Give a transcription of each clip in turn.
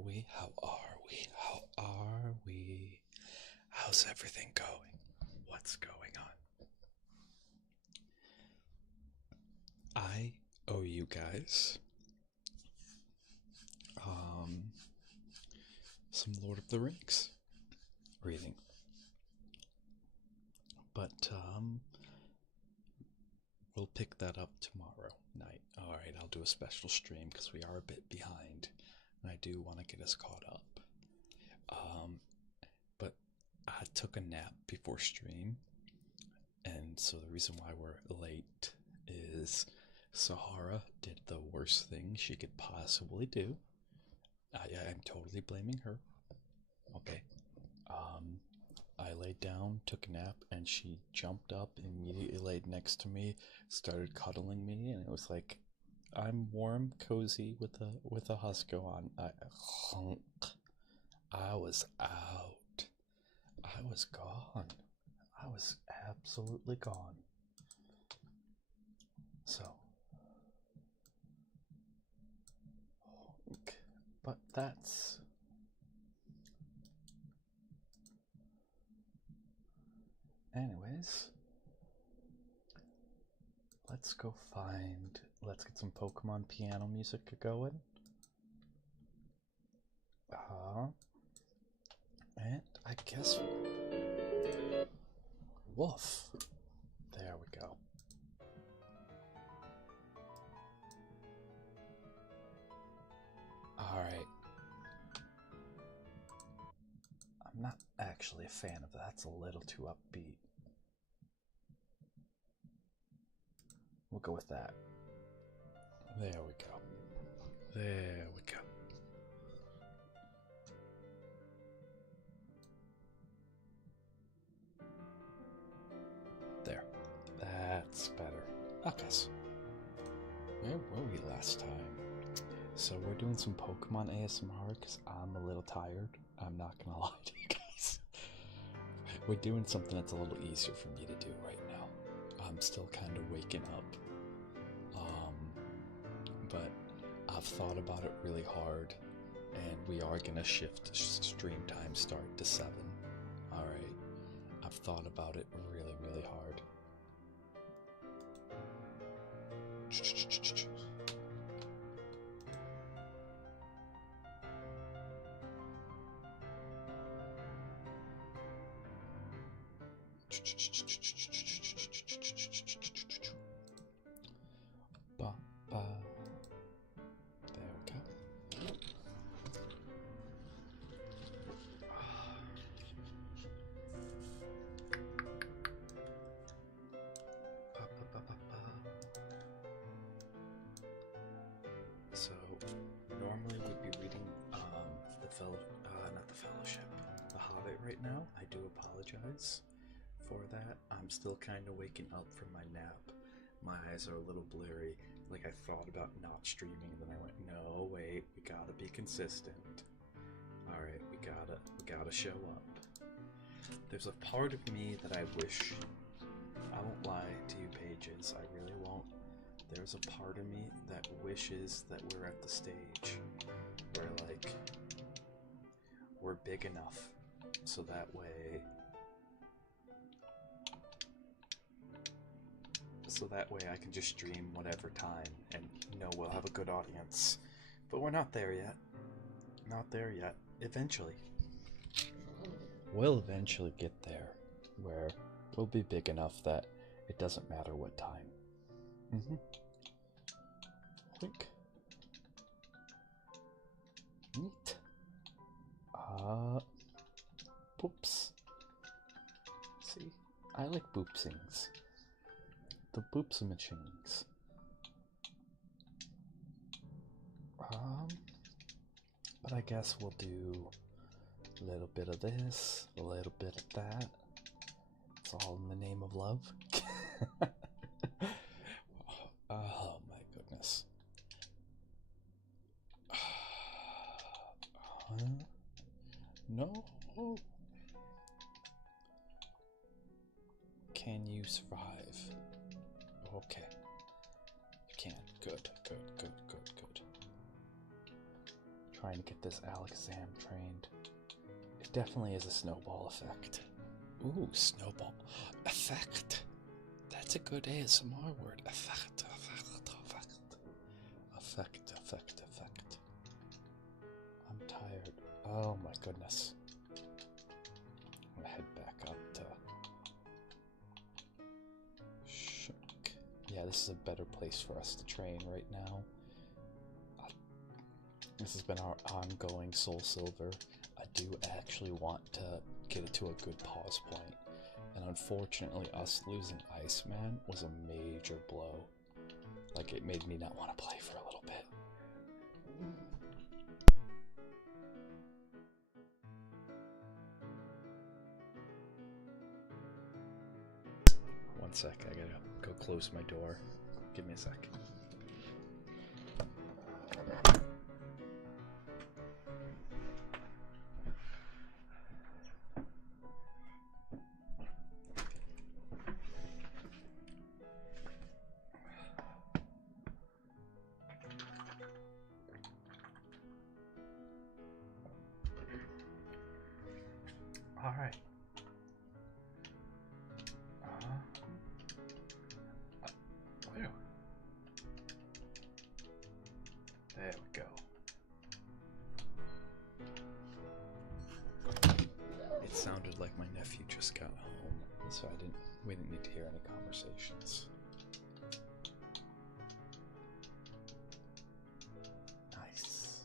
we? How are we? How are we? How's everything going? What's going on? I owe you guys some Lord of the Rings reading. But we'll pick that up tomorrow night. Alright, I'll do a special stream because we are a bit behind. And I do want to get us caught up. But I took a nap before stream. And so the reason why we're late is Sahara did the worst thing she could possibly do. I'm totally blaming her. Okay. I laid down, took a nap, and she jumped up, immediately laid next to me, started cuddling me, and it was like, I'm warm, cozy with a Husko on. I was out. I was gone. I was absolutely gone. So, but that's anyways, let's get some Pokemon piano music going. And I guess, woof, there we go. Alright. I'm not actually a fan of that. It's a little too upbeat. We'll go with that. There we go. There we go. There. That's better. Okay. Where were we last time? So we're doing some Pokemon ASMR because I'm a little tired. I'm not gonna lie to you guys. We're doing something that's a little easier for me to do right now. I'm still kind of waking up. But I've thought about it really hard, and we are gonna shift stream time start to 7. Alright. I've thought about it really, really hard. There we go. So normally we'd be reading not the Fellowship, The Hobbit right now. I do apologize for that. I'm still kind of waking up from my nap. My eyes are a little blurry. Like, I thought about not streaming, and then I went, no, wait, we gotta be consistent. Alright, we gotta show up. There's a part of me that I wish, I won't lie to you pages, I really won't. There's a part of me that wishes that we're at the stage where, like, we're big enough so that way I can just stream whatever time and know we'll have a good audience. But we're not there yet. Not there yet. Eventually. We'll eventually get there where we'll be big enough that it doesn't matter what time. Think. Neat. Boops. See? I like boopsings. The boopsimachings. But I guess we'll do a little bit of this, a little bit of that. It's all in the name of love. Oh my goodness. No. Can you survive? Okay. You can. Good. trying to get this Alakazam trained. It definitely is a snowball effect. Ooh, snowball effect. That's a good ASMR word. Effect, effect, effect. Effect, effect, effect. I'm tired. Oh my goodness. I'm gonna head back up to Shunk. Yeah, this is a better place for us to train right now. This has been our ongoing Soul Silver. I do actually want to get it to a good pause point. And unfortunately, us losing Iceman was a major blow. Like, it made me not want to play for a little bit. One sec, I gotta go close my door. Give me a sec. Alright. There we go. It sounded like my nephew just got home, so we didn't need to hear any conversations. Nice.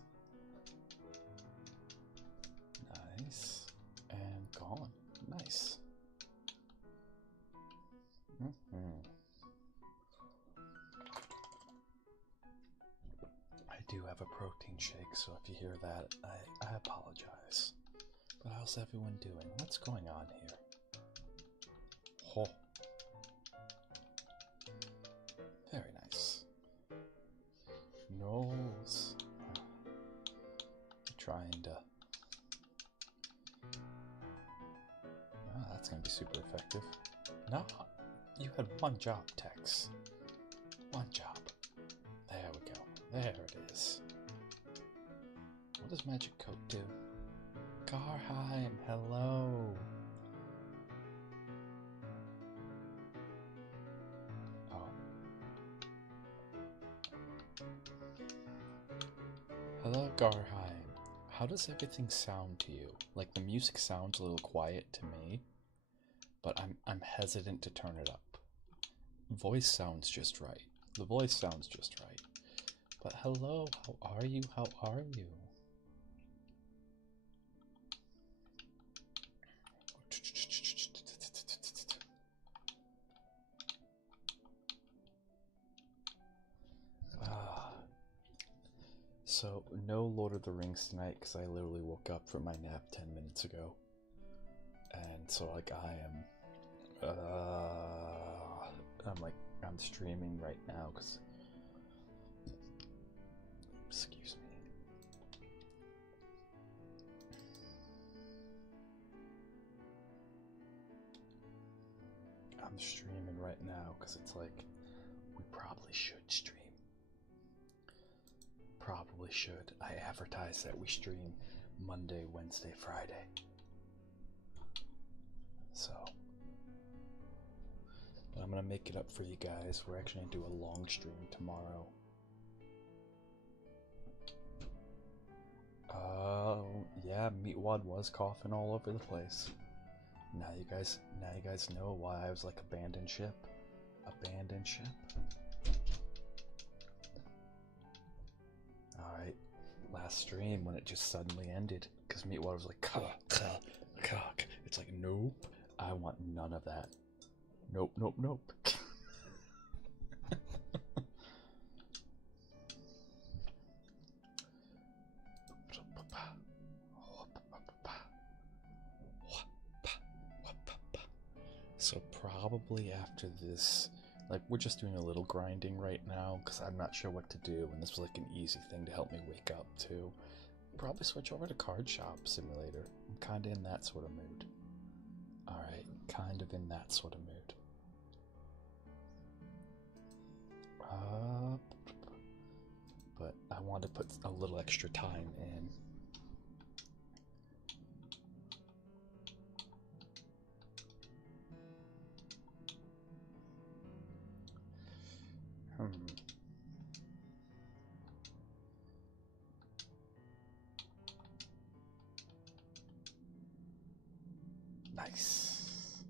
Nice. And gone. Nice. I do have a protein shake, so if you hear that, I apologize. But how's everyone doing? What's going on here? Oh. Very nice. Nose. Trying to... Oh, that's going to be super effective. No, you had one job, Tex. One job. There we go. There it is. What does Magic Coat do? Garheim, hello. Oh. Hello, Garheim. How does everything sound to you? Like, the music sounds a little quiet to me, but I'm hesitant to turn it up. Voice sounds just right. The voice sounds just right. But hello, how are you? How are you? So, no Lord of the Rings tonight because I literally woke up from my nap 10 minutes ago. And so, like, I'm streaming right now because... Excuse me. I'm streaming right now because it's like, we probably should stream. Probably should. I advertise that we stream Monday, Wednesday, Friday. So, but I'm gonna make it up for you guys. We're actually gonna do a long stream tomorrow. Yeah, Meatwad was coughing all over the place. Now you guys know why I was like abandoned ship. Abandoned ship. Alright, last stream when it just suddenly ended because Meatwater was like, cock. It's like, nope, I want none of that. Nope, nope, nope. So probably after this, like, we're just doing a little grinding right now because I'm not sure what to do, and this was like an easy thing to help me wake up too. Probably switch over to Card Shop Simulator. I'm kind of in that sort of mood. Alright, kind of in that sort of mood. But I wanted to put a little extra time in. Nice.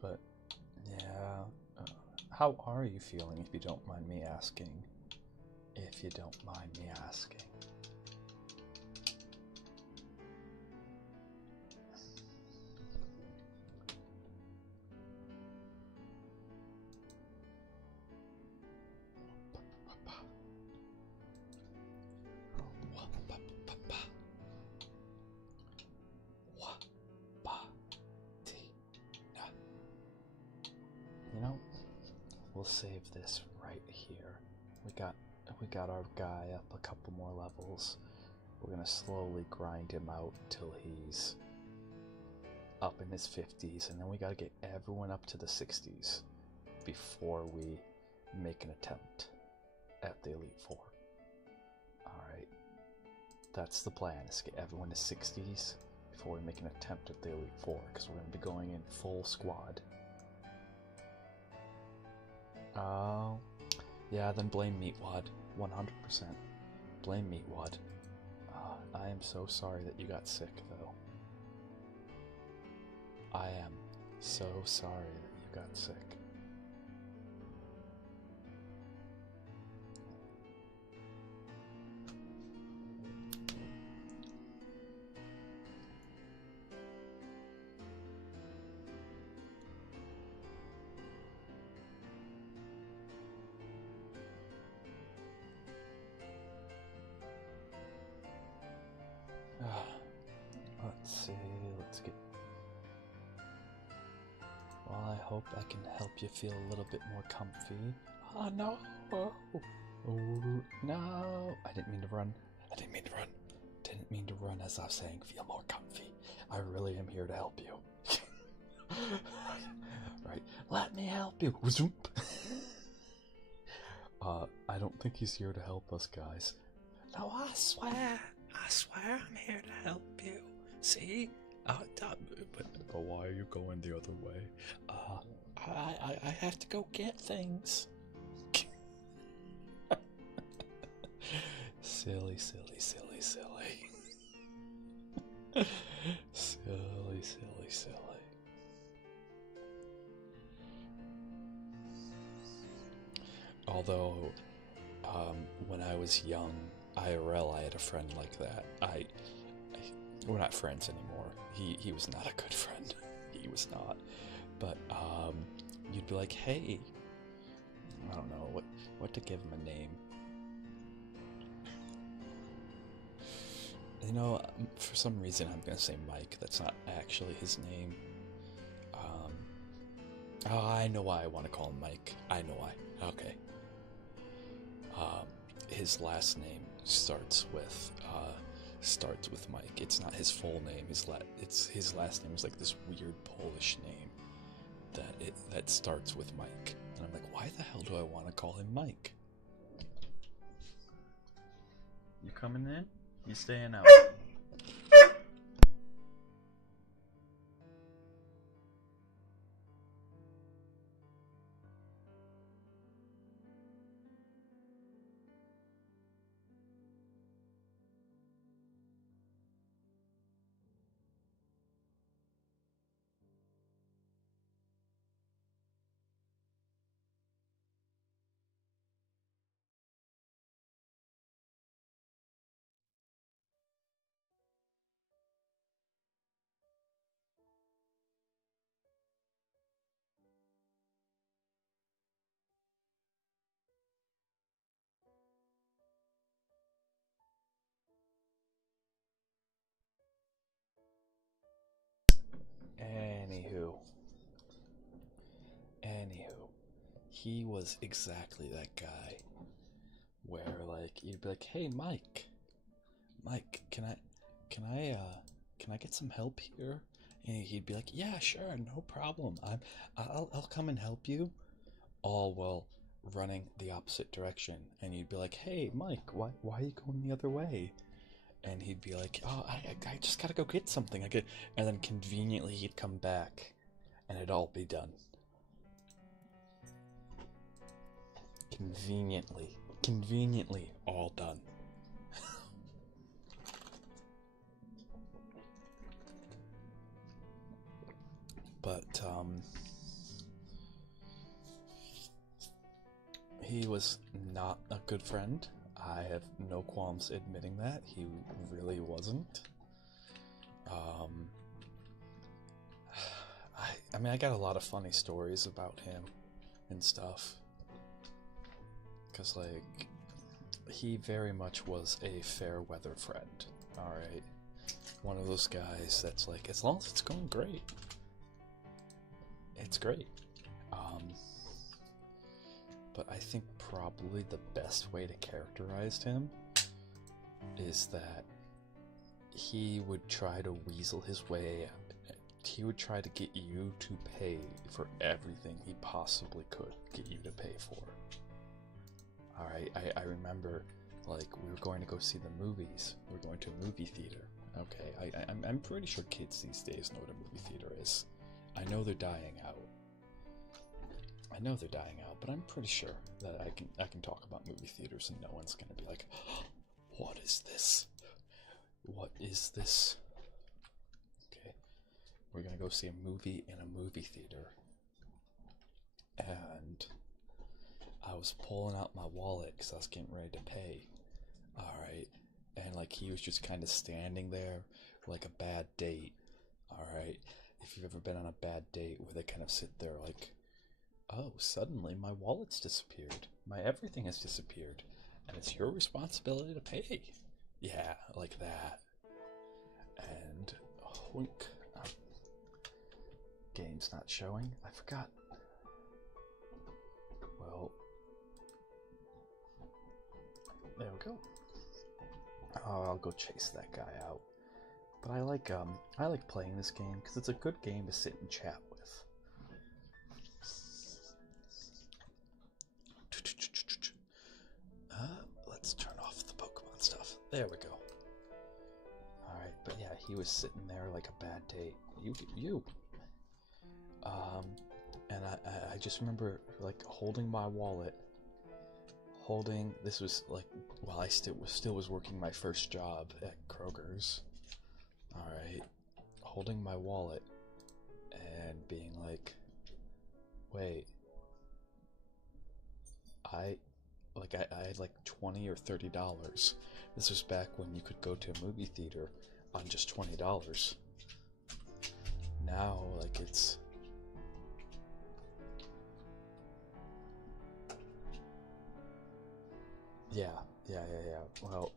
But, yeah. How are you feeling, if you don't mind me asking? If you don't mind me asking. You know, we'll save this right here. We got our guy up a couple more levels. We're gonna slowly grind him out till he's up in his 50s, and then we gotta get everyone up to the 60s before we make an attempt at the Elite Four. Alright, that's the plan, is to get everyone to 60s before we make an attempt at the Elite Four, because we're gonna be going in full squad. Oh, yeah, then blame Meatwad, 100%. Blame Meatwad. I am so sorry that you got sick, though. I am so sorry that you got sick. Let's see, let's get... Well, I hope I can help you feel a little bit more comfy. Oh, no! Oh, no! I didn't mean to run. I didn't mean to run. Didn't mean to run as I was saying, feel more comfy. I really am here to help you. Right, let me help you. I don't think he's here to help us, guys. No, I swear I'm here to help you. See? But why are you going the other way? I have to go get things. Silly. silly. Although, when I was young, IRL, I had a friend like that. We're not friends anymore. He was not a good friend. He was not. But you'd be like, hey, I don't know what to give him a name. You know, for some reason I'm gonna say Mike. That's not actually his name. Oh, I know why I want to call him Mike. I know why. Okay. His last name starts with Mike. It's not his full name. His last name is like this weird Polish name that starts with Mike. And I'm like, why the hell do I want to call him Mike? You coming in? You staying out? Anywho, he was exactly that guy where, like, you'd be like, hey, Mike, can I get some help here? And he'd be like, "Yeah, sure, no problem. I'll come and help you." All while running the opposite direction. And you'd be like, "Hey, Mike, why are you going the other way?" And he'd be like, "Oh, I just gotta go get something." And then conveniently he'd come back, and it'd all be done. Conveniently all done. But he was not a good friend. I have no qualms admitting that. He really wasn't. I mean, I got a lot of funny stories about him and stuff. Because, like, he very much was a fair weather friend. Alright? One of those guys that's like, as long as it's going great, it's great. But I think probably the best way to characterize him is that he would try to weasel his way out. He would try to get you to pay for everything he possibly could get you to pay for. Alright, I remember, like, we were going to go see the movies. We were going to a movie theater. Okay, I'm pretty sure kids these days know what a movie theater is. I know they're dying out. But I'm pretty sure that I can talk about movie theaters and no one's gonna be like, "What is this? What is this?" Okay, we're gonna go see a movie in a movie theater, and I was pulling out my wallet because I was getting ready to pay. Alright, and like he was just kind of standing there like a bad date. Alright, if you've ever been on a bad date where they kind of sit there like, "Oh, suddenly my wallet's disappeared. My everything has disappeared. And it's your responsibility to pay." Yeah, like that. And hoink. Game's not showing. I forgot. Well, there we go. Oh, I'll go chase that guy out. But I like playing this game because it's a good game to sit and chat with. Let's turn off the Pokemon stuff. There we go. Alright, but yeah, he was sitting there like a bad date. You. And I just remember like holding my wallet. This was like while I still was working my first job at Kroger's. Alright. Holding my wallet and being like, "Wait, I had like $20 or $30. This was back when you could go to a movie theater on just $20. Now, like, it's... Yeah. Well,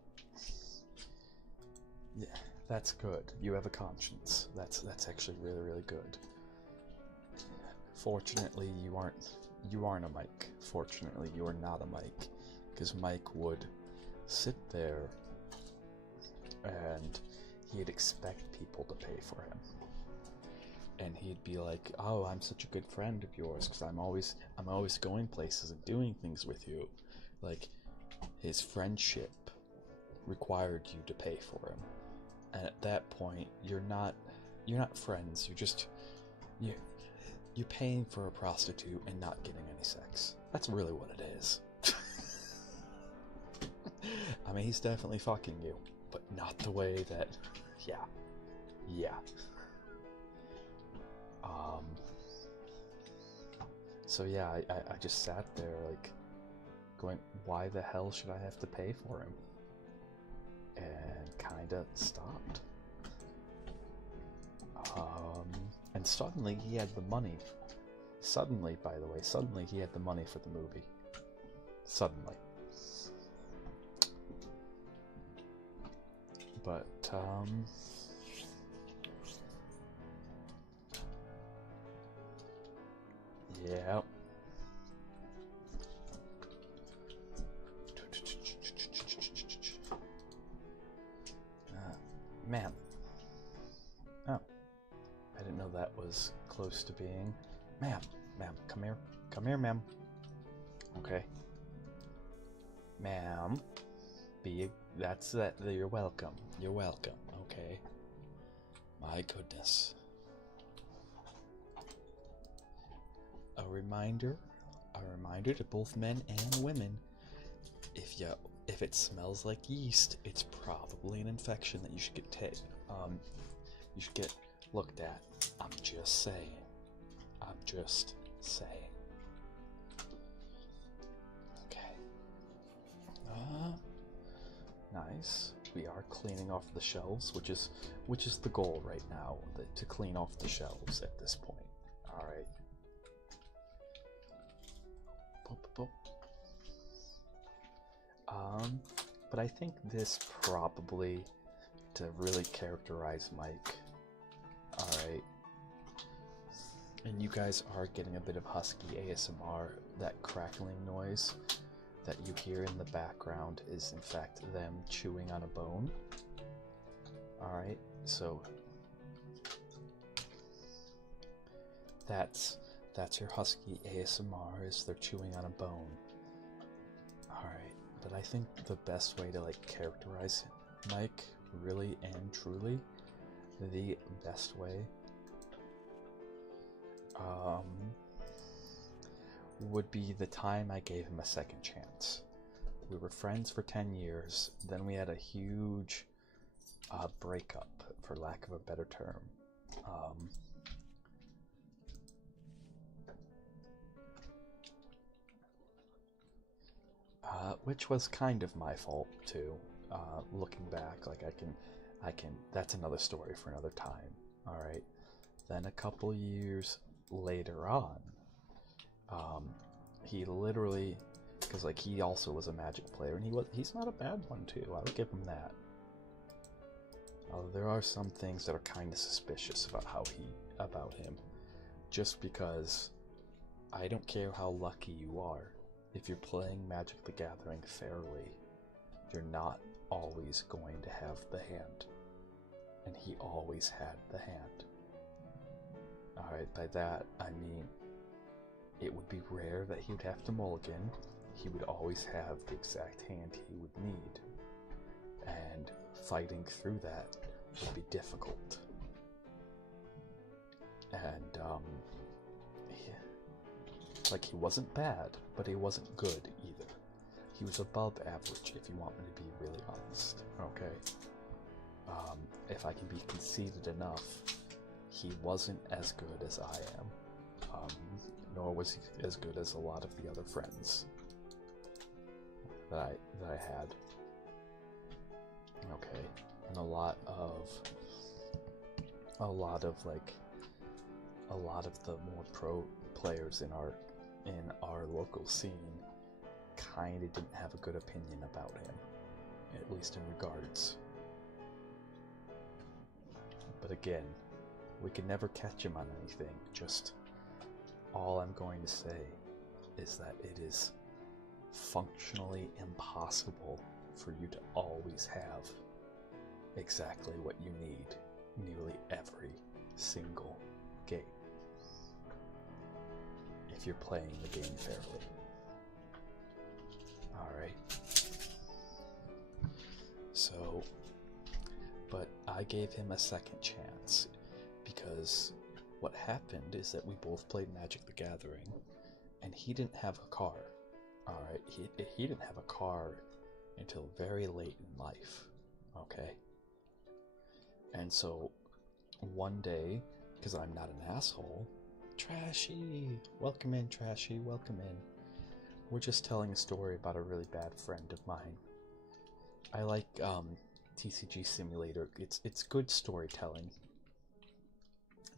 yeah, that's good. You have a conscience. That's actually really, really good. Fortunately, you aren't a Mike. Fortunately, you are not a Mike, because Mike would sit there and he'd expect people to pay for him. And he'd be like, "Oh, I'm such a good friend of yours because I'm always going places and doing things with you." Like, his friendship required you to pay for him. And at that point, you're not friends. You're paying for a prostitute and not getting any sex. That's really what it is. I mean, he's definitely fucking you, but not the way that... Yeah. So yeah, I just sat there like going, why the hell should I have to pay for him? And kinda stopped. And suddenly he had the money. Suddenly, by the way, he had the money for the movie. Suddenly. But, yeah. Man. Oh. I was close to being. Ma'am, come here. Come here, ma'am. Okay. Ma'am. That's that. You're welcome. You're welcome. Okay. My goodness. A reminder to both men and women. If it smells like yeast, it's probably an infection that you should get you should get looked at. I'm just saying. Okay. Nice. We are cleaning off the shelves, which is the goal right now, to clean off the shelves at this point. All right. Boop. But I think this probably to really characterize Mike. All right. And you guys are getting a bit of husky ASMR. That crackling noise that you hear in the background is in fact them chewing on a bone. Alright, so that's your husky ASMR, is they're chewing on a bone. Alright, but I think the best way to characterize Mike, really and truly, the best way would be the time I gave him a second chance. We were friends for 10 years, then we had a huge breakup, for lack of a better term. Which was kind of my fault too. Looking back, I can. That's another story for another time. All right. Then a couple years later on, he literally, because he also was a Magic player, and he's not a bad one too. I'll give him that. There are some things that are kind of suspicious about him, just because I don't care how lucky you are. If you're playing Magic the Gathering fairly, you're not always going to have the hand. And he always had the hand. Alright, by that I mean it would be rare that he would have to mulligan. He would always have the exact hand he would need. And fighting through that would be difficult. And he wasn't bad, but he wasn't good either. He was above average, if you want me to be really honest. Okay. If I can be conceited enough, he wasn't as good as I am. Nor was he as good as a lot of the other friends that I had. Okay. And a lot of the more pro players in our local scene kind of didn't have a good opinion about him, at least in regards. But again, we could never catch him on anything. Just all I'm going to say is that it is functionally impossible for you to always have exactly what you need nearly every single game if you're playing the game fairly. Alright. So, but I gave him a second chance because what happened is that we both played Magic the Gathering and he didn't have a car. Alright, he didn't have a car until very late in life. Okay? And so, one day, because I'm not an asshole, Trashy! Welcome in, Trashy, welcome in. We're just telling a story about a really bad friend of mine. I like TCG Simulator. It's good storytelling.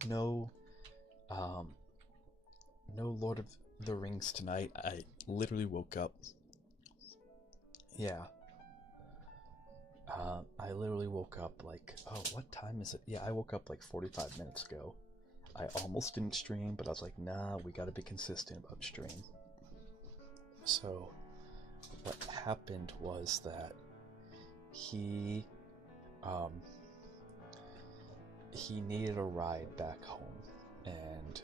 No Lord of the Rings tonight. I literally woke up. Yeah. I literally woke up what time is it? Yeah, I woke up 45 minutes ago. I almost didn't stream, but I was like, nah, we gotta be consistent about stream. So, what happened was that he needed a ride back home. and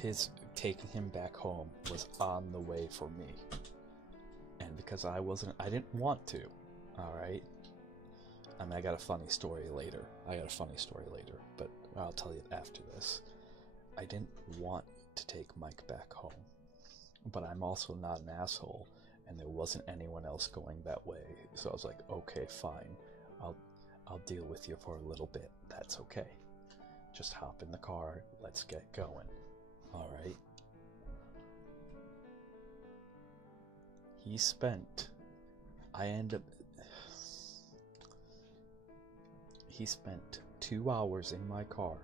his taking him back home was on the way for me. And because I didn't want to, alright? I mean, I got a funny story later, but I'll tell you after this. I didn't want to take Mike back home, but I'm also not an asshole, and there wasn't anyone else going that way, so I was like, okay, fine, I'll deal with you for a little bit, that's okay. Just hop in the car, let's get going, alright? He spent 2 hours in my car,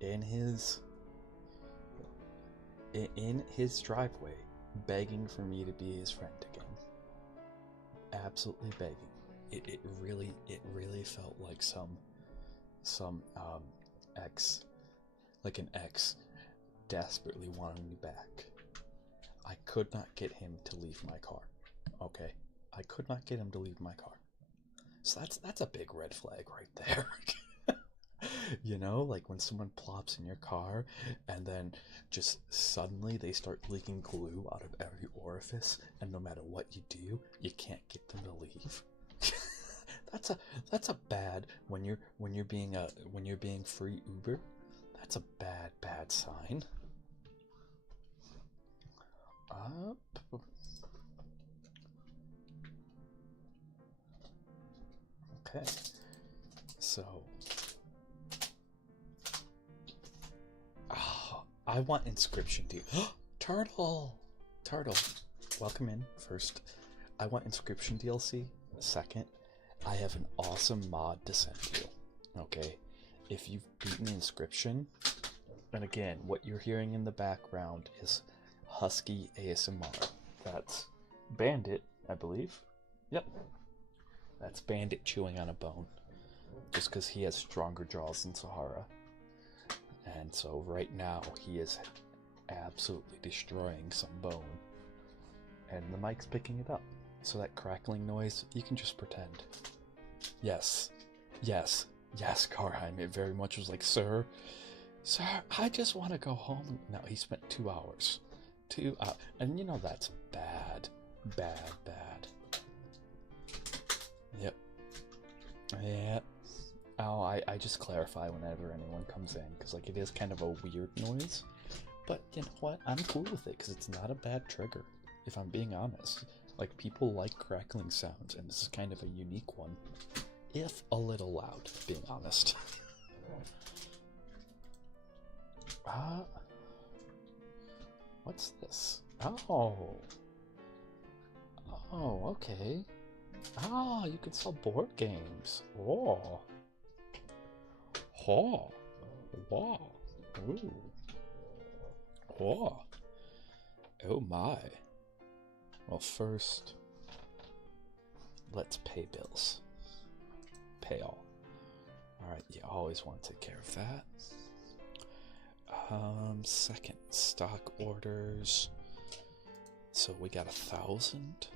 in his driveway, begging for me to be his friend again. Absolutely begging. It really felt like some ex, like an ex desperately wanting me back. I could not get him to leave my car. Okay? I could not get him to leave my car. So that's a big red flag right there. You know, like when someone plops in your car and then just suddenly they start leaking glue out of every orifice, and no matter what you do, you can't get them to leave. That's a bad when you're being free Uber. That's a bad sign. Okay, so I want Inscription deal. Turtle, welcome in. First, I want Inscription DLC. Second, I have an awesome mod to send you. Okay, if you've beaten Inscription, and again, what you're hearing in the background is Husky ASMR. That's Bandit, I believe. Yep. That's Bandit chewing on a bone. Just because he has stronger jaws than Sahara. And so right now he is absolutely destroying some bone. And the mic's picking it up. So that crackling noise, you can just pretend. Yes, Karheim. It very much was like, Sir, I just want to go home. No, he spent 2 hours. 2 hours. And you know that's bad. Yep. Oh, I just clarify whenever anyone comes in, because like it is kind of a weird noise. But you know what? I'm cool with it, because it's not a bad trigger, if I'm being honest. Like, people like crackling sounds, and this is kind of a unique one. If a little loud, being honest. What's this? Oh, okay. Ah, you can sell board games. Oh. Wow. Ooh. Oh my. Well, first, let's pay bills. Pay all. Alright, you always want to take care of that. Second, stock orders. So we got 1,000.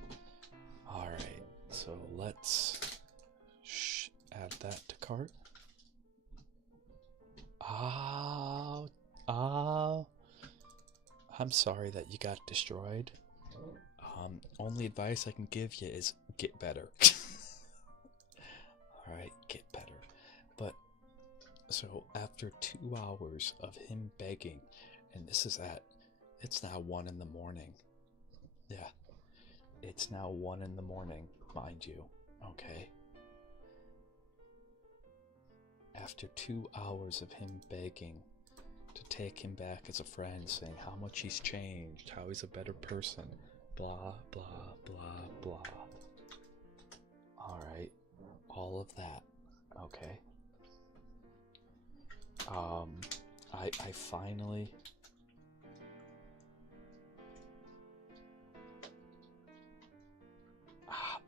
Alright, so let's add that to cart. I'm sorry that you got destroyed. Only advice I can give you is get better. Alright, get better. But, so after 2 hours of him begging, and it's now 1 in the morning. Yeah, it's now 1 in the morning, mind you, okay? After 2 hours of him begging to take him back as a friend, saying how much he's changed, how he's a better person, blah, blah, blah, blah. Alright, all of that, okay? I finally...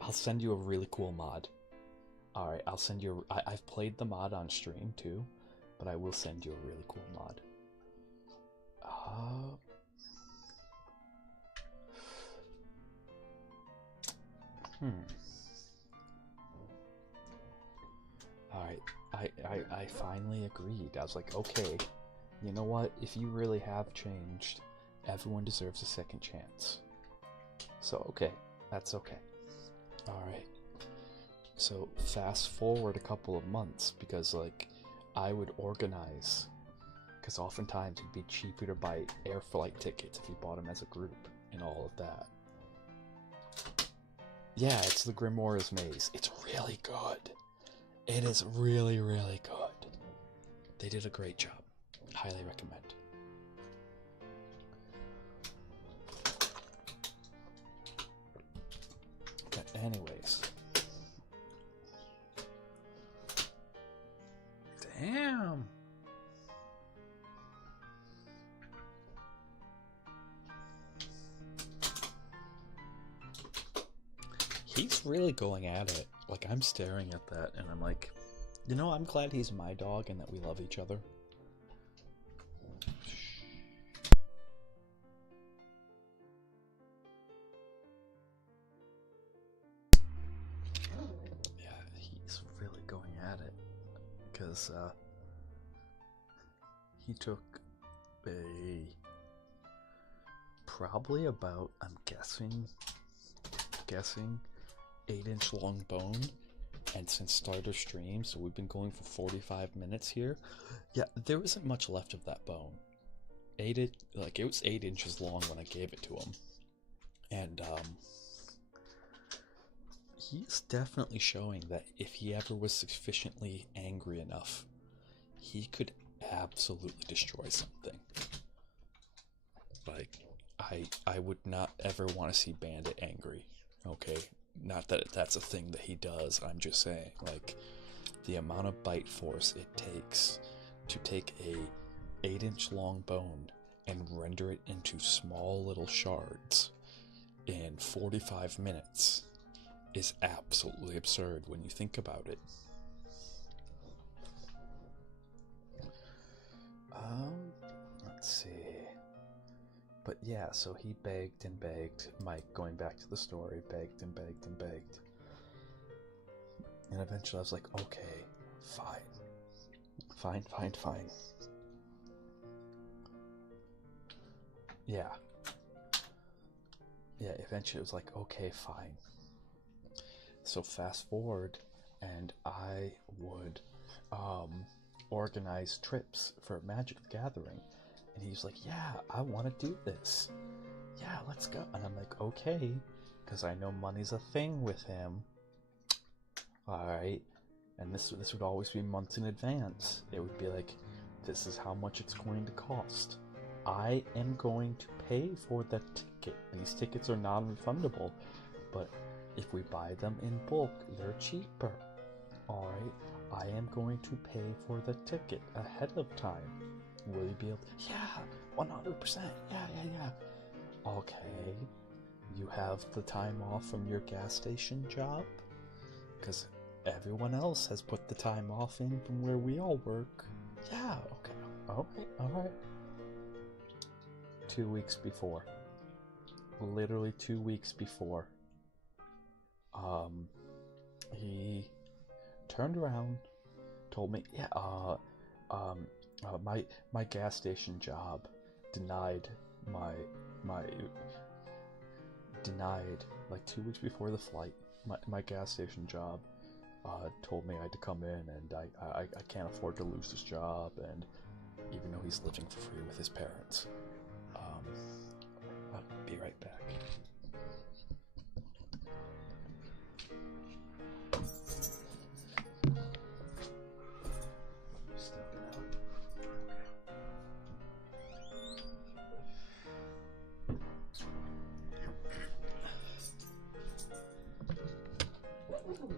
I'll send you a really cool mod. Alright, I'll send you... I've played the mod on stream too, but I will send you a really cool mod. Alright, I finally agreed. I was like, okay, you know what? If you really have changed, everyone deserves a second chance. So, okay, that's okay. Alright. So, fast forward a couple of months, because, like, I would organize, because oftentimes it'd be cheaper to buy air flight tickets if you bought them as a group, and all of that. Yeah, it's the Grimoire's Maze. It's really good. It is really, really good. They did a great job. Highly recommend. But anyways. Damn. He's really going at it. Like, I'm staring at that and I'm like, you know, I'm glad he's my dog and that we love each other. Yeah, he's really going at it. Because, he took probably about, I'm guessing 8-inch long bone, and since starter stream, so we've been going for 45 minutes here. Yeah, there isn't much left of that bone. It was 8 inches long when I gave it to him, and he's definitely showing that if he ever was sufficiently angry enough, he could absolutely destroy something. Like, I would not ever want to see Bandit angry. Okay, not that that's a thing that he does. I'm just saying, like, the amount of bite force it takes to take a 8-inch long bone and render it into small little shards in 45 minutes is absolutely absurd when you think about it. Let's see. But yeah, so he begged and begged. Mike, going back to the story, begged and begged and begged. And eventually I was like, okay, fine. Fine. Yeah. Yeah, eventually it was like, okay, fine. So fast forward, and I would organize trips for Magic the Gathering. And he's like, yeah, I want to do this. Yeah, let's go. And I'm like, okay, because I know money's a thing with him. Alright. And this would always be months in advance. It would be like, this is how much it's going to cost. I am going to pay for the ticket. These tickets are non-refundable, but if we buy them in bulk, they're cheaper. Alright, I am going to pay for the ticket ahead of time. Will you be able to? Yeah, 100%. Yeah. Okay, you have the time off from your gas station job? Because everyone else has put the time off in from where we all work. Yeah, okay. Alright. 2 weeks before. Literally 2 weeks before. He turned around, told me, yeah, my gas station job denied like 2 weeks before the flight. My gas station job told me I had to come in, and I can't afford to lose this job, and even though he's living for free with his parents. I'll be right back.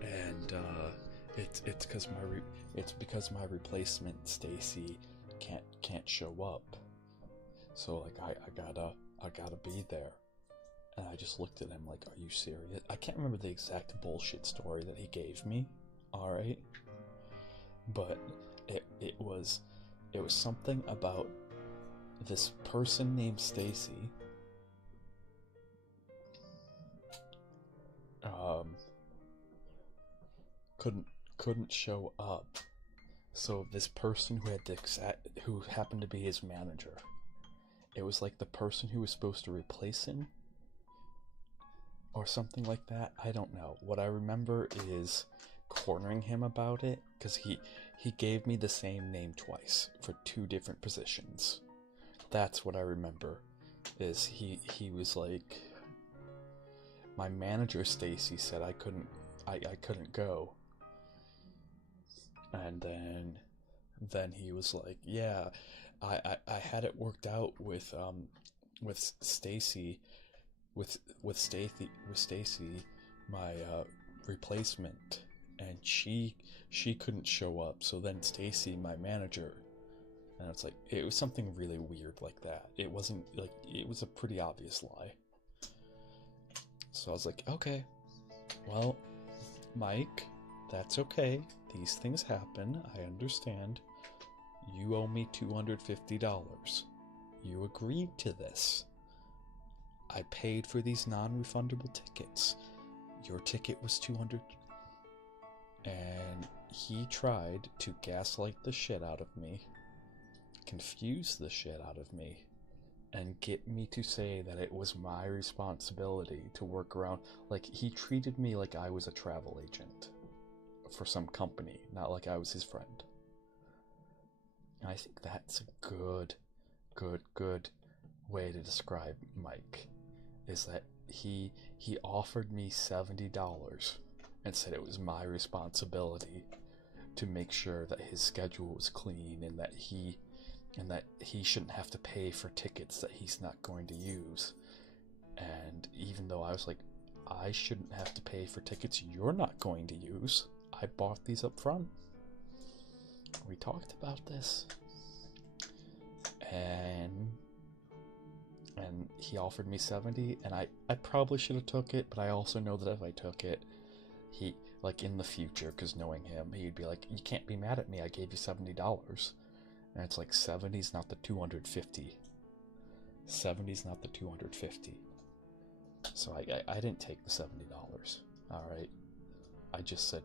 And it's because my replacement Stacy can't show up. So like I gotta be there. And I just looked at him like, are you serious? I can't remember the exact bullshit story that he gave me. Alright. But it was something about this person named Stacy. Couldn't show up So this person who had who happened to be his manager, it was like the person who was supposed to replace him or something like that. I don't know. What I remember is cornering him about it because he gave me the same name twice for two different positions. That's what I remember. Is he was like, my manager Stacy said I couldn't go, and then he was like, yeah, I had it worked out with Stacy, with Stacy, my replacement, and she couldn't show up. So then Stacy, my manager, and it's like it was something really weird like that. It wasn't like, it was a pretty obvious lie. So I was like, okay, well, Mike, that's okay. These things happen. I understand. You owe me $250. You agreed to this. I paid for these non-refundable tickets. Your ticket was $200. And he tried to gaslight the shit out of me, confuse the shit out of me, and get me to say that it was my responsibility to work around. Like, he treated me like I was a travel agent for some company, not like I was his friend. And I think that's a good way to describe Mike, is that he offered me $70 and said it was my responsibility to make sure that his schedule was clean and that he shouldn't have to pay for tickets that he's not going to use. And even though I was like, I shouldn't have to pay for tickets you're not going to use, I bought these up front. We talked about this. And he offered me 70, and I probably should have took it, but I also know that if I took it, he, like, in the future, because knowing him, he'd be like, you can't be mad at me, I gave you $70. And it's like, 70's not the 250. 70's not the 250. So I didn't take the $70. Alright. I just said,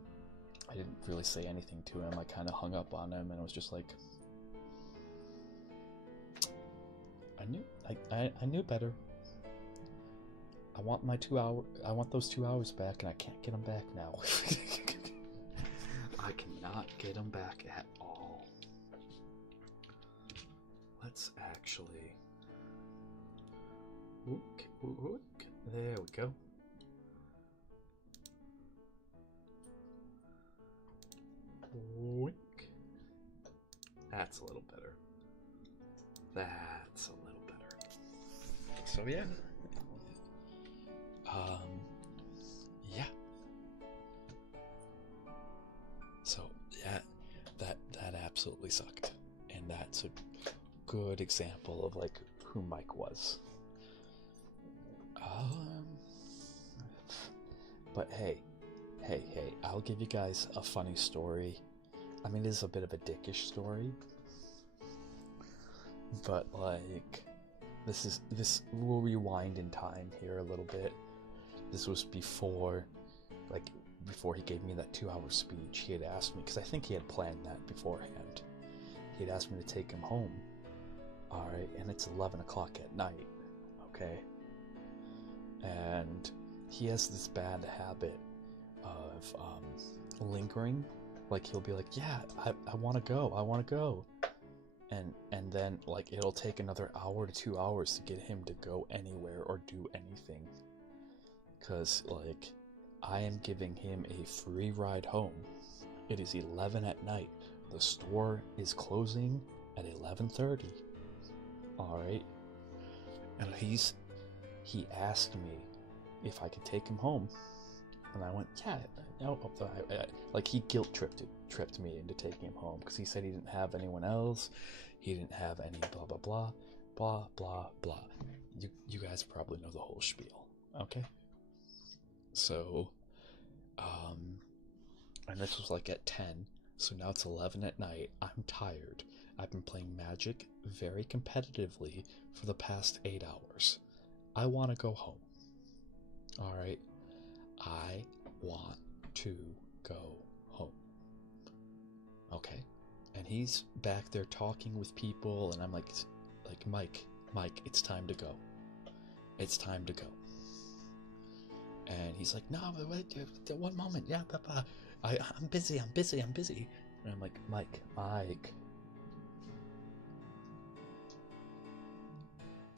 I didn't really say anything to him. I kind of hung up on him and was just like, I knew better. I want those 2 hours back, and I can't get them back now. I cannot get them back at all. Let's actually... There we go. That's a little better. That's a little better. So yeah. Yeah. So yeah, that absolutely sucked. And that's a good example of like who Mike was. But hey, I'll give you guys a funny story. I mean, it is a bit of a dickish story, but like, this will rewind in time here a little bit. This was before he gave me that 2-hour speech. He had asked me, because I think he had planned that beforehand. He had asked me to take him home. Alright, and it's 11 o'clock at night, okay? And he has this bad habit of lingering. Like, he'll be like, yeah, I want to go. And then, like, it'll take another hour to 2 hours to get him to go anywhere or do anything. Because, like, I am giving him a free ride home. It is 11 at night. The store is closing at 11:30. Alright? And he asked me if I could take him home. And I went, yeah. Like, he guilt tripped me into taking him home. Because he said he didn't have anyone else. He didn't have any blah, blah, blah. Blah, blah, blah. You guys probably know the whole spiel. Okay? So, and this was like at 10, so now it's 11 at night. I'm tired. I've been playing Magic very competitively for the past 8 hours. I want to go home. Alright? I want to go home. Okay? And he's back there talking with people, and I'm like, Mike, it's time to go. It's time to go. And he's like, no, but wait, one moment. Yeah, Papa. I'm busy. And I'm like, Mike.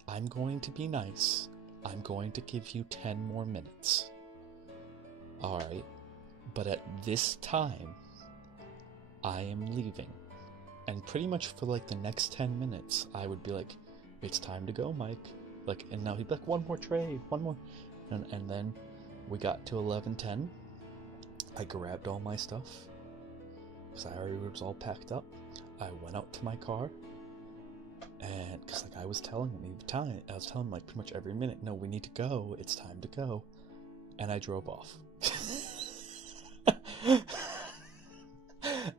I'm going to be nice. I'm going to give you 10 more minutes. Alright. But at this time, I am leaving. And pretty much for like the next 10 minutes, I would be like, it's time to go, Mike. Like, and now he'd be like, one more trade, one more. And then we got to 11:10. I grabbed all my stuff because I already was all packed up. I went out to my car, and because like I was telling him like pretty much every minute, no, we need to go. It's time to go, and I drove off.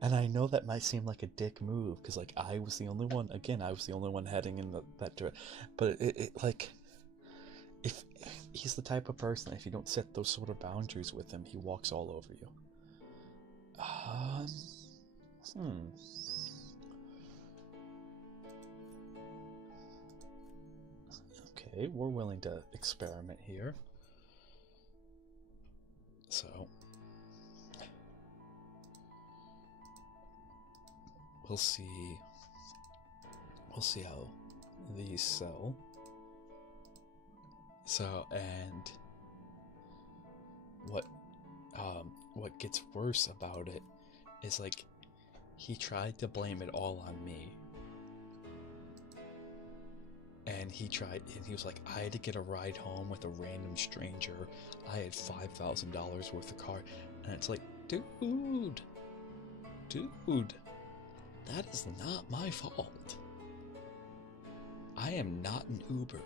And I know that might seem like a dick move because like I was the only one. Again, I was the only one heading in that direction. But it like. If he's the type of person, if you don't set those sort of boundaries with him, he walks all over you. Okay, we're willing to experiment here. So, we'll see how these sell. So, and what gets worse about it is like he tried to blame it all on me. And he was like, I had to get a ride home with a random stranger. I had $5,000 worth of car. And it's like, dude, that is not my fault. I am not an Uber.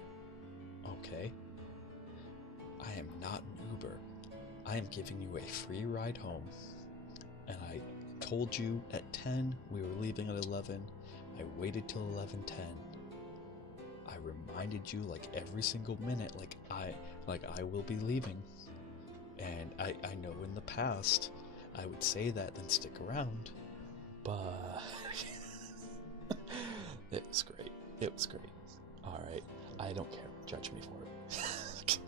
Okay? I am not an Uber. I am giving you a free ride home. And I told you at 10, we were leaving at 11. I waited till 11:10. I reminded you like every single minute, like I will be leaving. And I know in the past I would say that, then stick around. But it was great. It was great. Alright. I don't care. Judge me for it.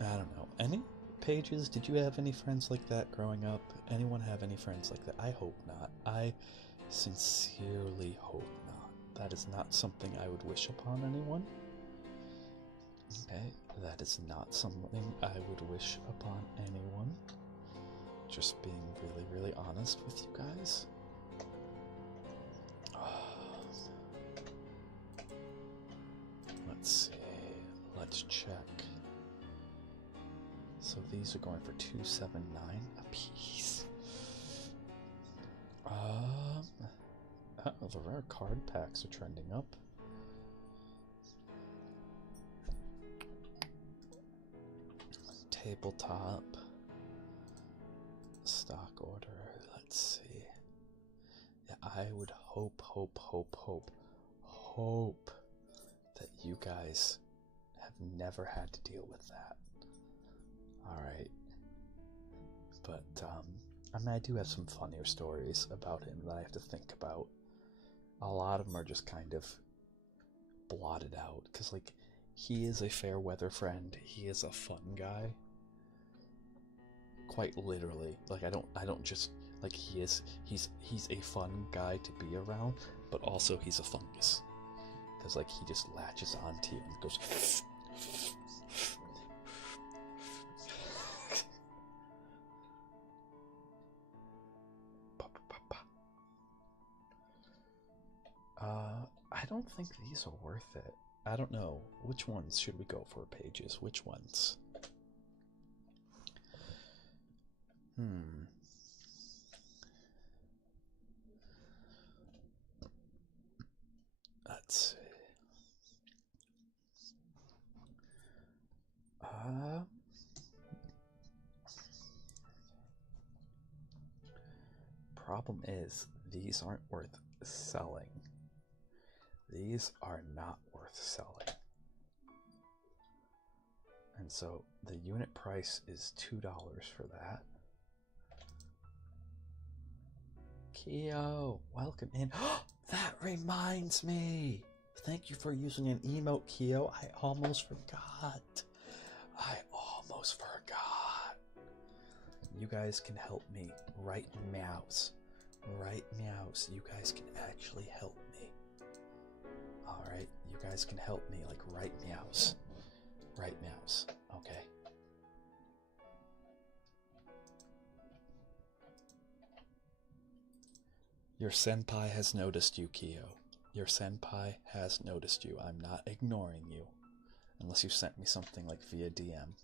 I don't know. Any Pages, did you have any friends like that growing up? Anyone have any friends like that? I hope not. I sincerely hope not. That is not something I would wish upon anyone. Okay, that is not something I would wish upon anyone. Just being really, really honest with you guys. Let's see. Let's check. So these are going for $279 a piece. The rare card packs are trending up. Tabletop. Stock order. Let's see. Yeah, I would hope that you guys have never had to deal with that. Alright. But, I mean, I do have some funnier stories about him that I have to think about. A lot of them are just kind of blotted out, because, like, he is a fair weather friend. He is a fun guy. Quite literally. Like, I don't just, like, he's a fun guy to be around, but also he's a fungus. Because, like, he just latches onto you and goes... I don't think these are worth it. I don't know. Which ones should we go for, Pages? Which ones? Let's see. Problem is, these aren't worth selling. These are not worth selling. And so the unit price is $2 for that. Keo, welcome in. That reminds me. Thank you for using an emote, Keo. I almost forgot. You guys can help me. Right meows. Right meows. You guys can actually help me. Alright, you guys can help me. Like, right meows. Right meows. Okay. Your senpai has noticed you, Keo. Your senpai has noticed you. I'm not ignoring you. Unless you sent me something like via DM.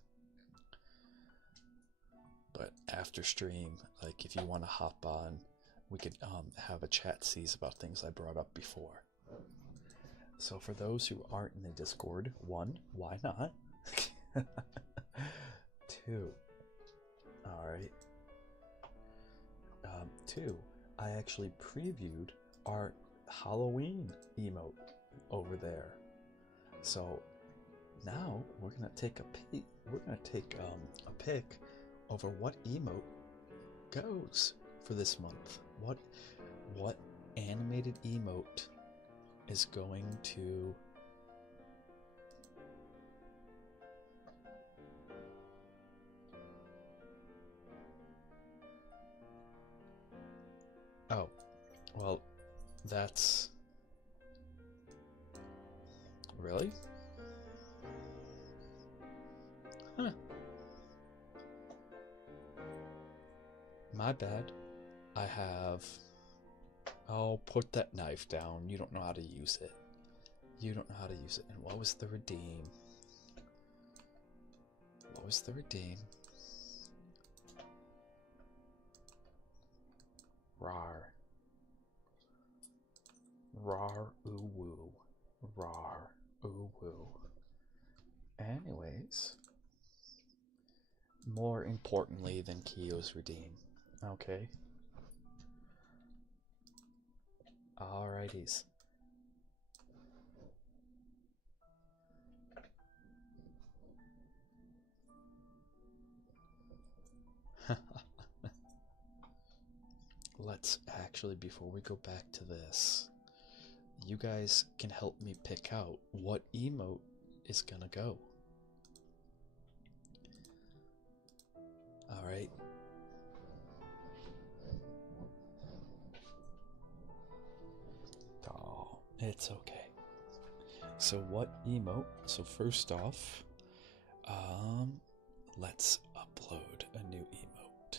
But after stream, like if you want to hop on, we could have a chat sees about things I brought up before. So for those who aren't in the Discord, 1, why not? 2, alright. 2, I actually previewed our Halloween emote over there. So now we're gonna take a peek. We're gonna take a pick over what emote goes for this month. What animated emote is going to Oh, well, that's really? Huh. My bad. I have... Oh, put that knife down. You don't know how to use it. You don't know how to use it. And what was the redeem? What was the redeem? Rar. Rar ooh woo. Rar ooh woo. Anyways. More importantly than Keo's redeem. Okay. Alrighties. Let's actually, before we go back to this, you guys can help me pick out what emote is gonna go. Alright. Oh, it's okay. So what emote? So first off, let's upload a new emote.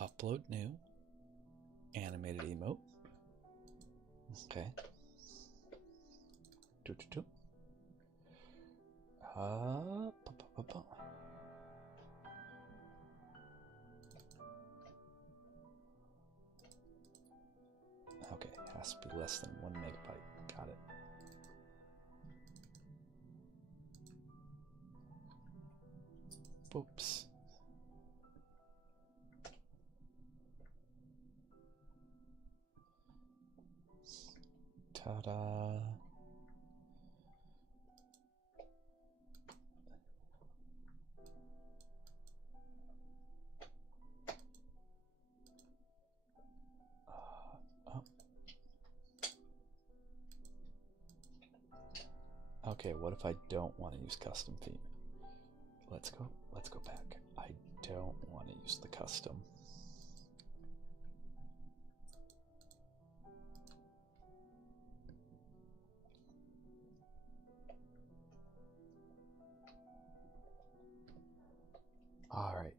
Upload new animated emote. Okay. Okay, has to be less than 1 megabyte. Got it. Oops. Ta-da. Okay, what if I don't want to use custom theme? Let's go back. I don't want to use the custom. All right.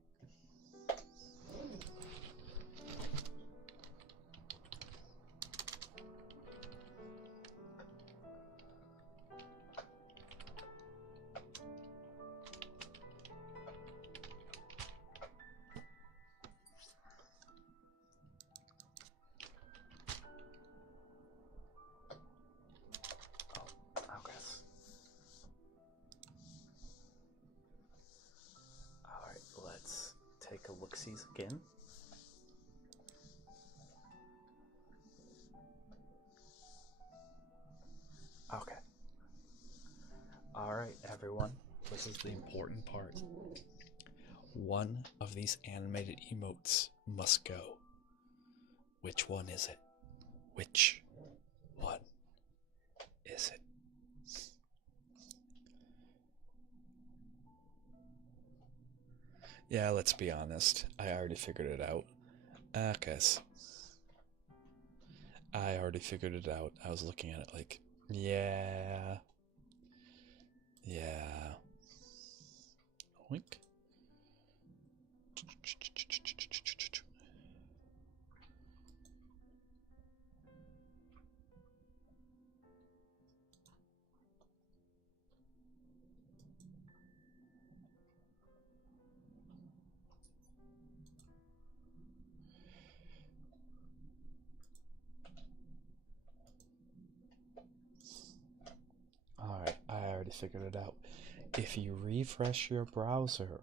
Take a look-sees again. Okay. Alright, everyone. This is the important part. One of these animated emotes must go. Which one is it? Which one is it? Yeah, let's be honest. I already figured it out. Okay. I already figured it out. I was looking at it like, yeah. Yeah. Oink. Alright, I already figured it out. If you refresh your browser,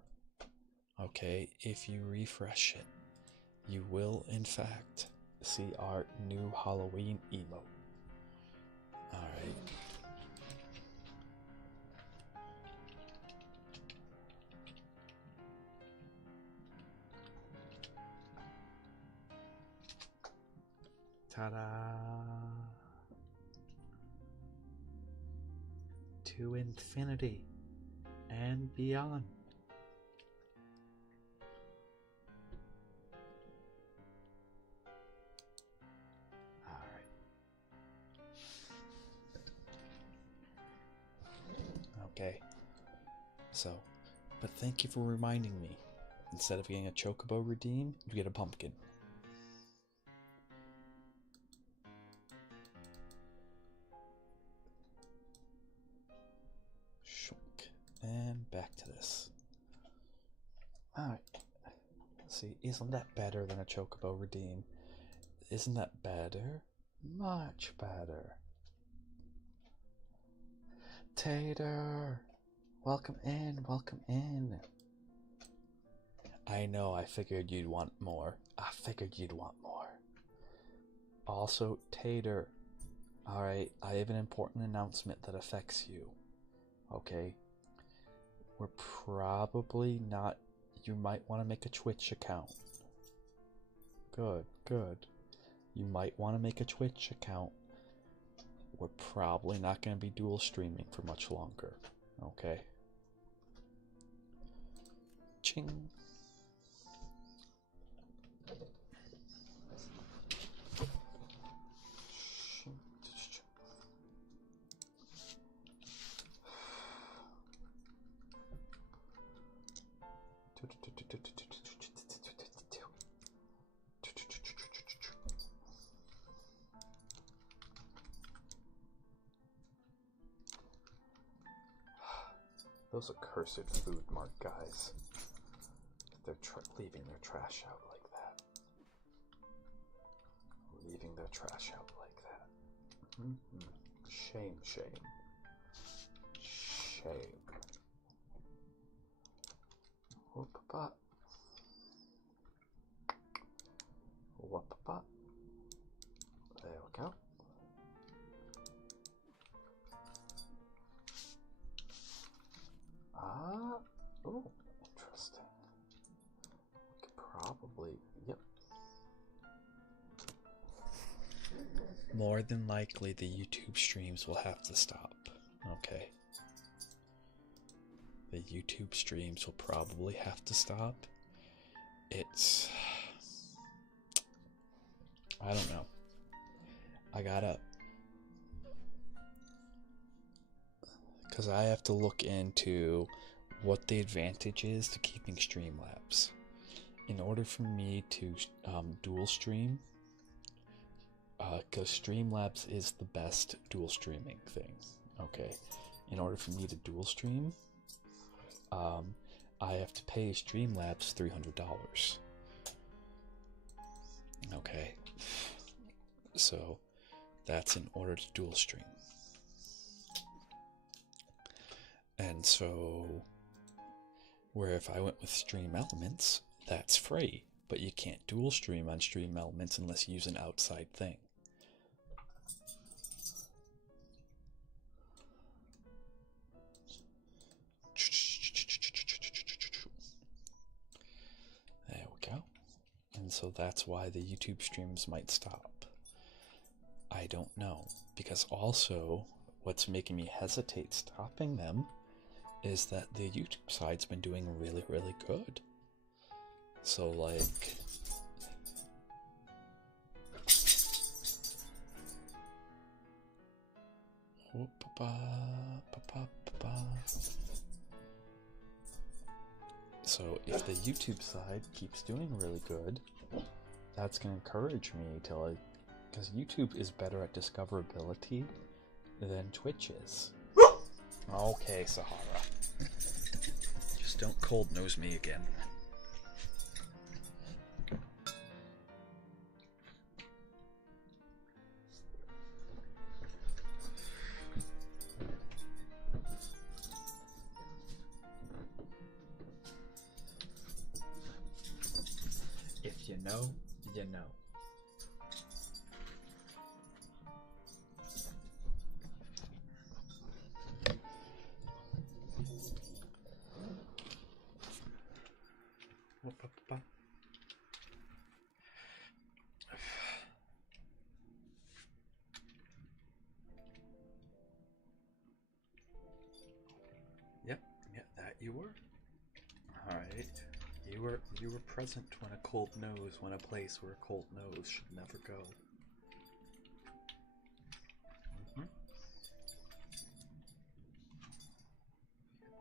okay, if you refresh it, you will in fact see our new Halloween emote. Alright. Ta-da! To infinity and beyond. Alright. Okay. So, but thank you for reminding me. Instead of getting a Chocobo redeem, you get a pumpkin. And back to this. Alright. See, isn't that better than a Chocobo redeem? Isn't that better? Much better. Tater! Welcome in, welcome in. I know, I figured you'd want more. Also, Tater. Alright, I have an important announcement that affects you. Okay? We're probably not... You might want to make a Twitch account. Good, good. You might want to make a Twitch account. We're probably not going to be dual streaming for much longer. Okay? Ching. Those accursed food mart guys. They're leaving their trash out like that. Leaving their trash out like that. Mm-hmm. Shame, shame. Shame. Whoop-a-pop. Whoop-a-pop. There we go. Ah, oh, interesting. We could probably, yep. More than likely, the YouTube streams will have to stop. Okay. The YouTube streams will probably have to stop. It's... I don't know. I gotta... Because I have to look into what the advantage is to keeping Streamlabs. In order for me to dual stream, because Streamlabs is the best dual streaming thing, okay? In order for me to dual stream, I have to pay Streamlabs $300. Okay, so that's in order to dual stream. And so, where if I went with Stream Elements, that's free, but you can't dual stream on Stream Elements unless you use an outside thing. There we go. And so so that's why the YouTube streams might stop. I don't know, because also what's making me hesitate stopping them is that the YouTube side's been doing really, really good. So like, so if the YouTube side keeps doing really good, that's gonna encourage me to like, because YouTube is better at discoverability than Twitch is. Okay, Sahara. Just don't cold nose me again. If you know, you know. Yep, yeah, that you were. All right, you were present when a cold nose, when a place where a cold nose should never go.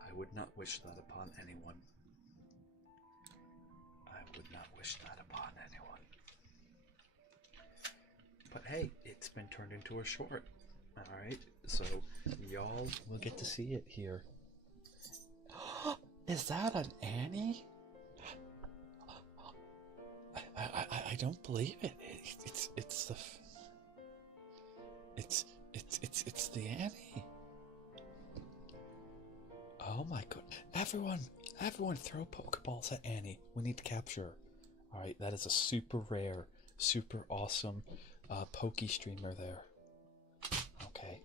I would not wish that upon anyone. I would not wish that upon anyone. But hey, it's been turned into a short. Alright, so y'all will get to see it here. Is that an Annie? I don't believe it. It's the Annie. Oh my god. Everyone throw Pokeballs at Annie. We need to capture her. Alright, that is a super rare, super awesome Poke streamer there. Okay.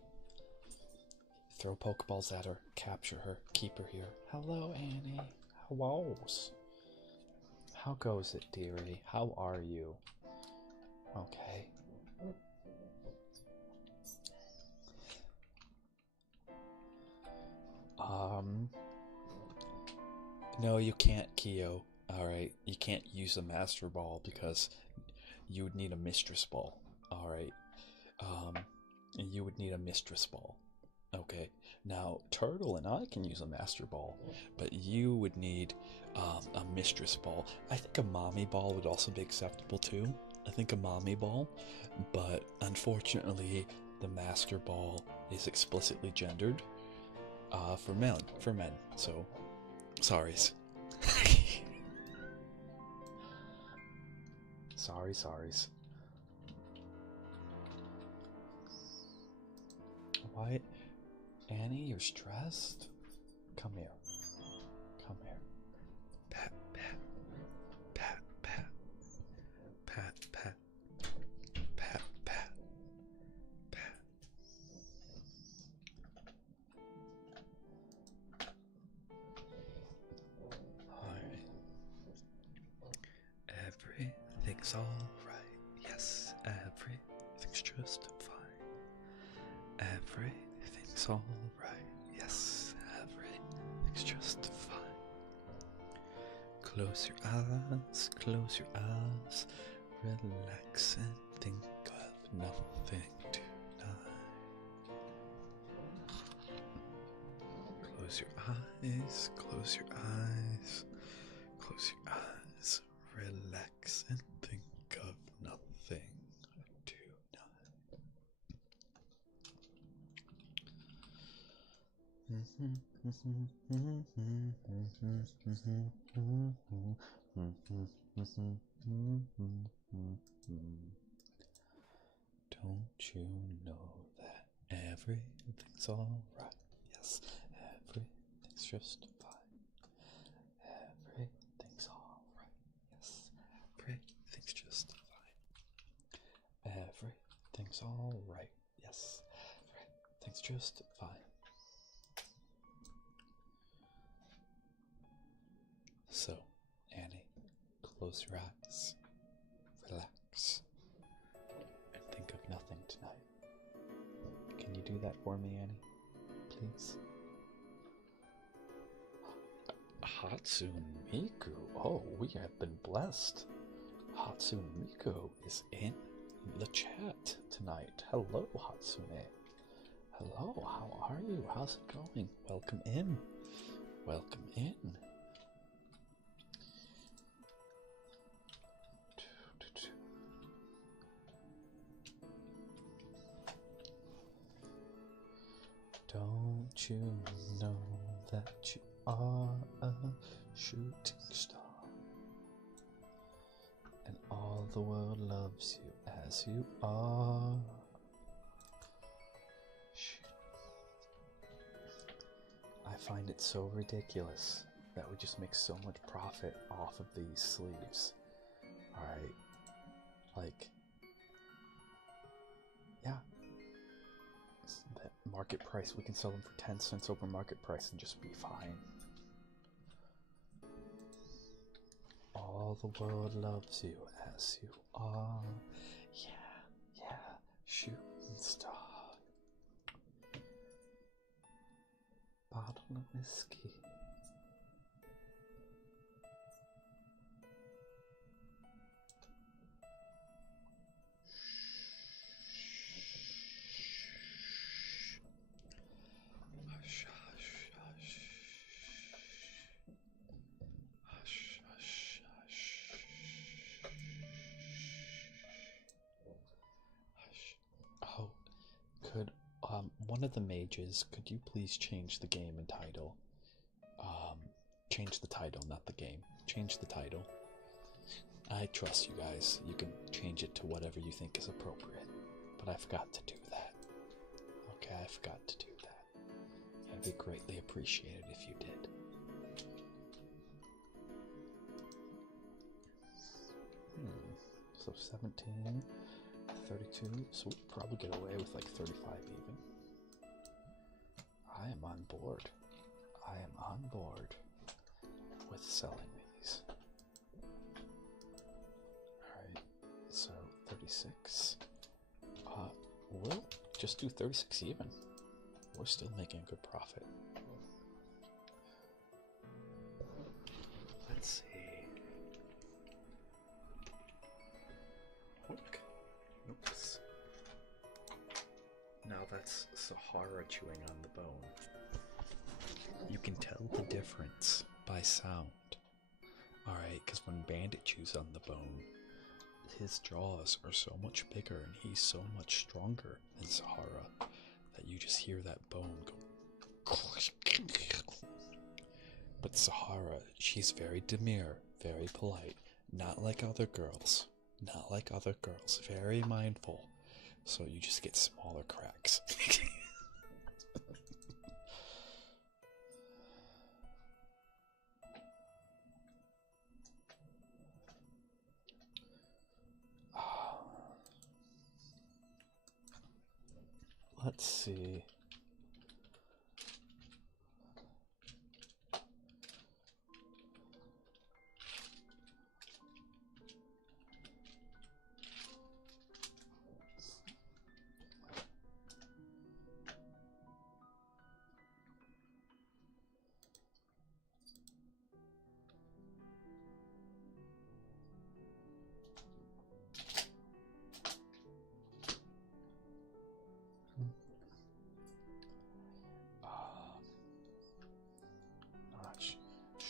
Throw Pokeballs at her, capture her, keep her here. Hello, Annie. Hellos. How goes it, dearie? How are you? Okay. No, you can't, Kyo. Alright, you can't use a Master Ball because you would need a Mistress Ball. Alright. You would need a Mistress Ball. Okay. Now, Turtle and I can use a Master Ball, but you would need a Mistress Ball. I think a Mommy Ball would also be acceptable too. I think a Mommy Ball, but unfortunately, the Master Ball is explicitly gendered for men. So, sorries. Sorries. Why, Annie, you're stressed? Come here. Pat. Alright. Everything's alright. Yes, everything's just fine. Everything's alright. Yes, everything's just fine. Close your eyes, relax and think of nothing tonight. Close your eyes, relax and think of nothing tonight. Don't you know that everything's alright? Yes, everything's just fine. Everything's alright. Yes, everything's just fine. Everything's alright. Yes, everything's just fine. So, Annie, close your eyes. that for me, Annie? Please. Hatsune Miku. Oh, we have been blessed. Hatsune Miku is in the chat tonight. Hello, Hatsune. Hello, how are you? How's it going? Welcome in. Welcome in. Don't you know that you are a shooting star? And all the world loves you as you are. I find it so ridiculous that we just make so much profit off of these sleeves. Alright. Like, yeah. That market price, we can sell them for 10 cents over market price and just be fine. All the world loves you as you are. Yeah, shooting star. Bottle of whiskey. Hush, hush, hush. Hush, hush, hush. Hush. Oh, could one of the mages, could you please change the game and title? Change the title, not the game. Change the title. I trust you guys. You can change it to whatever you think is appropriate. But I forgot to do that. Okay, I forgot to do that. I'd be greatly appreciated if you did. So 17, 32, so we'll probably get away with like 35 even. I am on board. I am on board with selling these. Alright, so 36. We'll just do 36 even. We're still making a good profit. Let's see. Look. Oops. Now that's Sahara chewing on the bone. You can tell the difference by sound. Alright, because when Bandit chews on the bone, his jaws are so much bigger and he's so much stronger than Sahara that you just hear that bone go. But Sahara, she's very demure, very polite, not like other girls. Not like other girls, very mindful. So you just get smaller cracks. Let's see.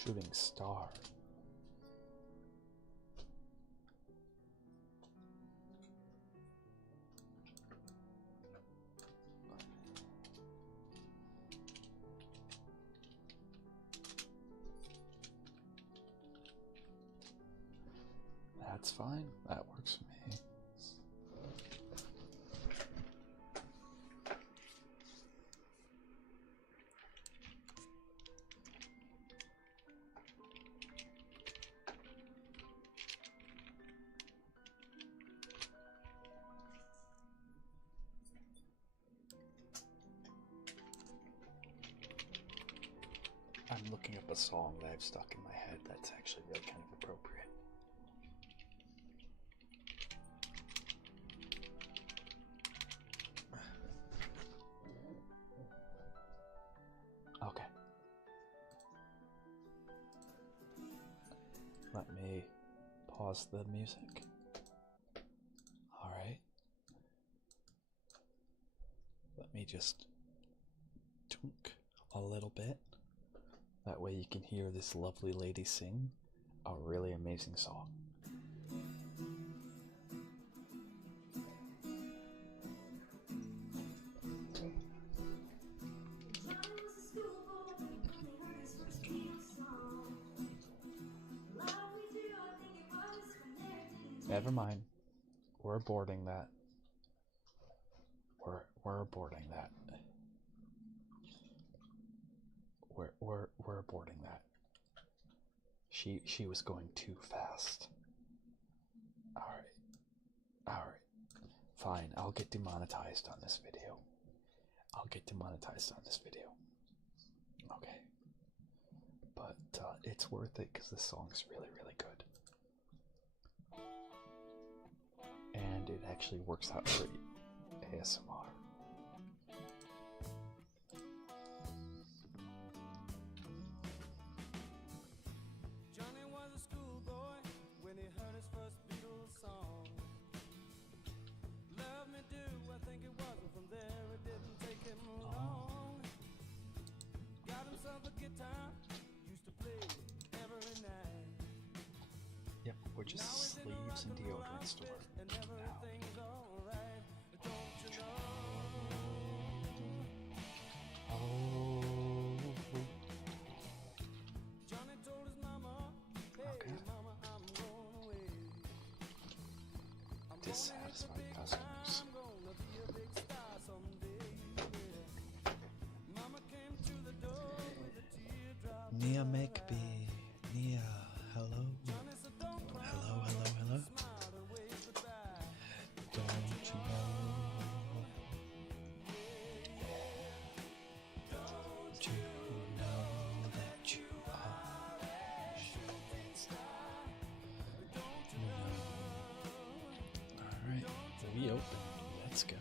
Shooting star. That's fine. That works for me. I'm looking up a song that I've stuck in my head that's actually really kind of appropriate. pause the music. Alright. Let me just tunk a little bit. That way you can hear this lovely lady sing a really amazing song. Never mind. We're aborting that. We're aborting that. We're aborting that. She was going too fast. Alright. Fine, I'll get demonetized on this video. Okay. But it's worth it because the song's really, really good. And it actually works out for ASMR. Johnny was a schoolboy when he heard his first Beatles song. Love me do, I think it was, and from there it didn't take him long. Got himself a guitar, used to play every night. Yep, we're just sleeves and deodorant store. And everything's alright, don't you know? Oh. Johnny told his mama, hey Okay. mama, I'm going away. I'm Dissatisfied customers. I'm gonna be a big star someday. Mama came to the door with a teardrop. Nia McBee. Nia, hello. Johnny said, don't cry, Hello. smile and wave goodbye. Don't you know? Don't you know that you are a shooting star? Alright, we open. Let's go.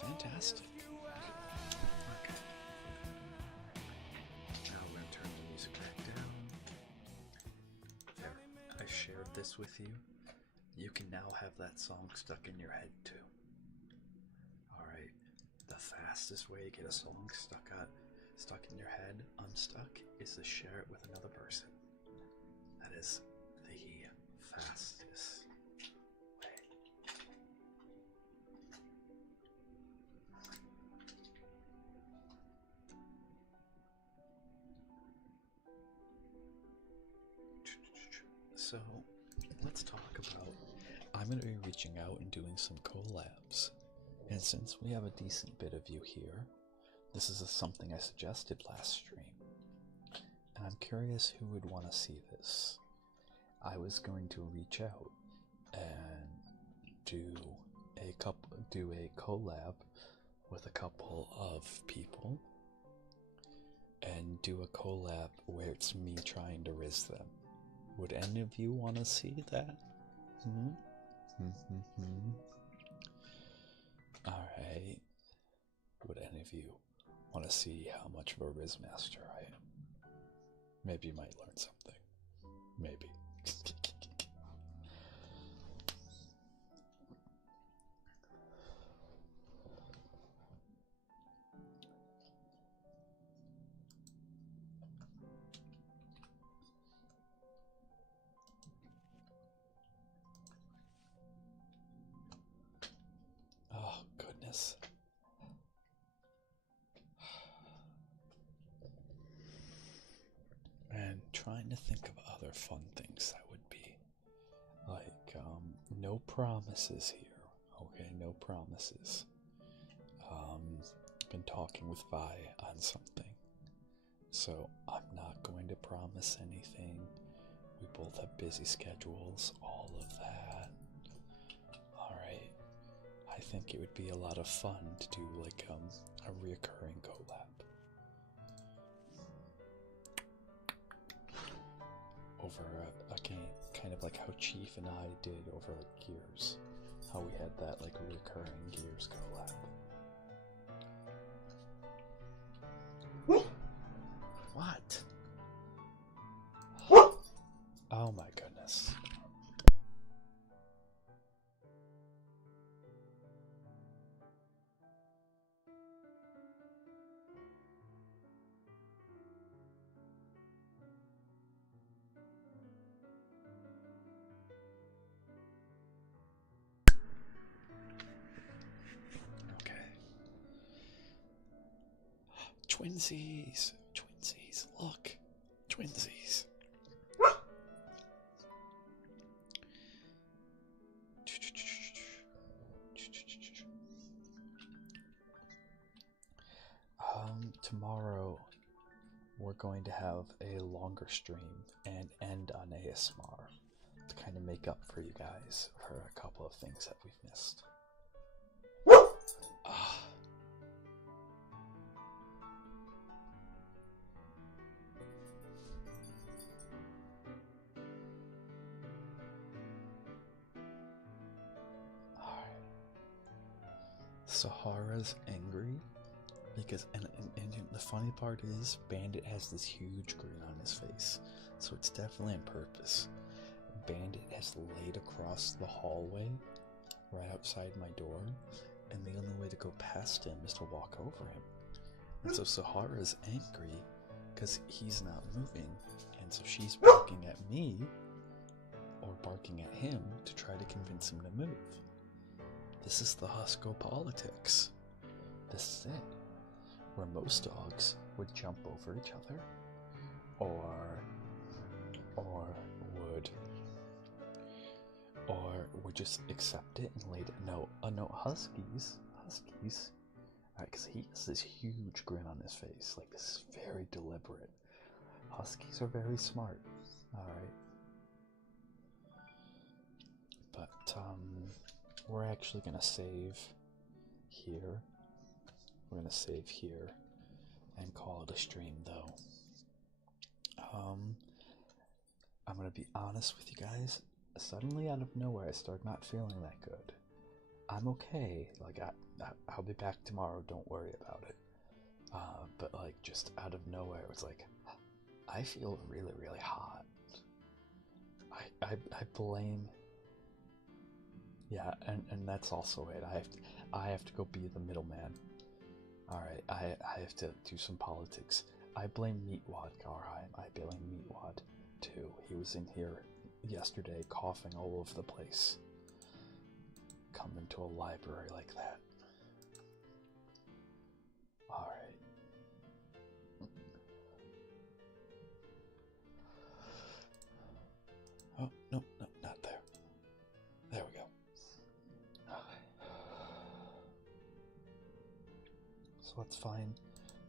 Fantastic. Okay. Now we're going to turn the music back down. There. I shared this with you. You can now have that song stuck in your head too. Alright. The fastest way to get a song stuck in your head, unstuck, is to share it with another person. That is the fastest way. So, let's talk about. I'm going to be reaching out and doing some collabs. And since we have a decent bit of you here, this is something I suggested last stream. And I'm curious who would want to see this. I was going to reach out and do a collab with a couple of people and do a collab where it's me trying to riz them. Would any of you want to see that? Alright. Would any of you want to see how much of a riz master I am? Maybe you might learn something. Maybe. Oh, goodness. And trying to think of other fun things that would be. Like, no promises here. Okay, no promises. Been talking with Vi on something. So, I'm not going to promise anything. We both have busy schedules, all of that. Alright. I think it would be a lot of fun to do like a reoccurring collab. Over a game, kind of like how Chief and I did over like Gears. how we had that like recurring Gears collab. What? Oh my goodness. Okay. Twinsies! Twinsies, look! Twinsies! Tomorrow we're going to have a longer stream and end on ASMR to kind of make up for you guys for a couple of things that we've missed. Sahara's angry because, and the funny part is, Bandit has this huge grin on his face, so it's definitely on purpose. Bandit has laid across the hallway right outside my door, and the only way to go past him is to walk over him. And so Sahara's angry because he's not moving, and so she's barking at me or barking at him to try to convince him to move. This is the Husco politics. This is it. Where most dogs would jump over each other, or would just accept it and lay it. No, Huskies. Because he has this huge grin on his face, like this is very deliberate. Huskies are very smart. All right, but we're actually gonna save here. We're gonna save here and call it a stream, though. I'm gonna be honest with you guys. Suddenly, out of nowhere, I started not feeling that good. I'm okay. Like I'll be back tomorrow. Don't worry about it. But like just out of nowhere, it was like I feel really, really hot. I blame. Yeah, and that's also it. I have to go be the middleman. Alright, I have to do some politics. I blame Meatwad Garheim. I blame Meatwad too. He was in here yesterday coughing all over the place. Come into a library like that. Alright. Oh, no, not there. There we go. So let's find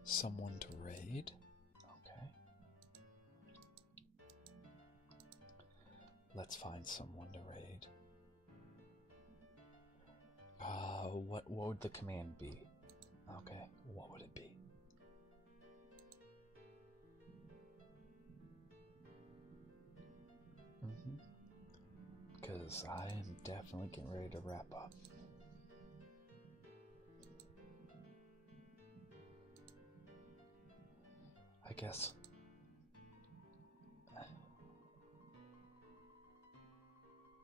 someone to raid. Okay. Let's find someone to raid. What would the command be? Okay, what would it be? Because I am definitely getting ready to wrap up. I guess.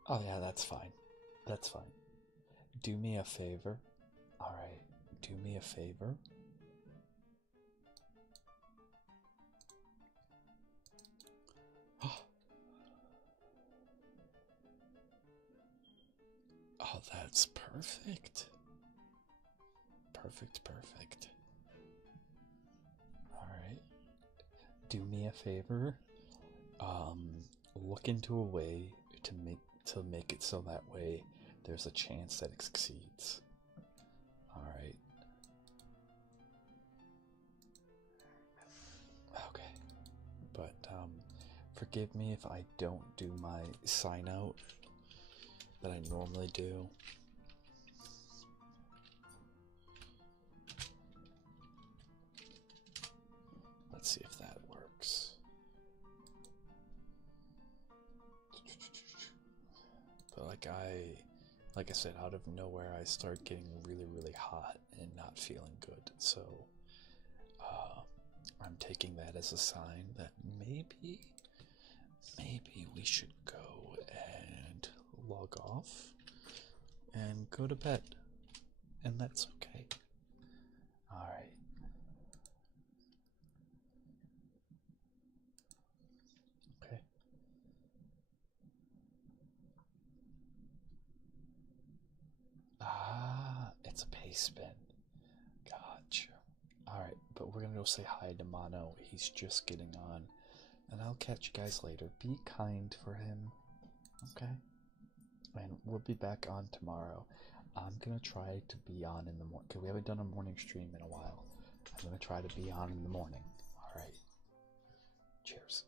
Oh yeah, that's fine. That's fine. Do me a favor. Alright, do me a favor. Oh, that's perfect. Perfect. Alright. Do me a favor. Look into a way to make it so that way there's a chance that it succeeds. Alright. Okay. But forgive me if I don't do my sign out that I normally do. Let's see if that works. But like like I said, out of nowhere, I start getting really, really hot and not feeling good. So I'm taking that as a sign that maybe we should go and log off and go to bed. And that's okay. Alright. Okay. Ah, it's a pace spin. Gotcha. Alright, but we're gonna go say hi to Mono. He's just getting on. And I'll catch you guys later. Be kind for him. Okay? And we'll be back on tomorrow. I'm gonna try to be on in the morning, because we haven't done a morning stream in a while. I'm gonna try to be on in the morning. Alright. Cheers.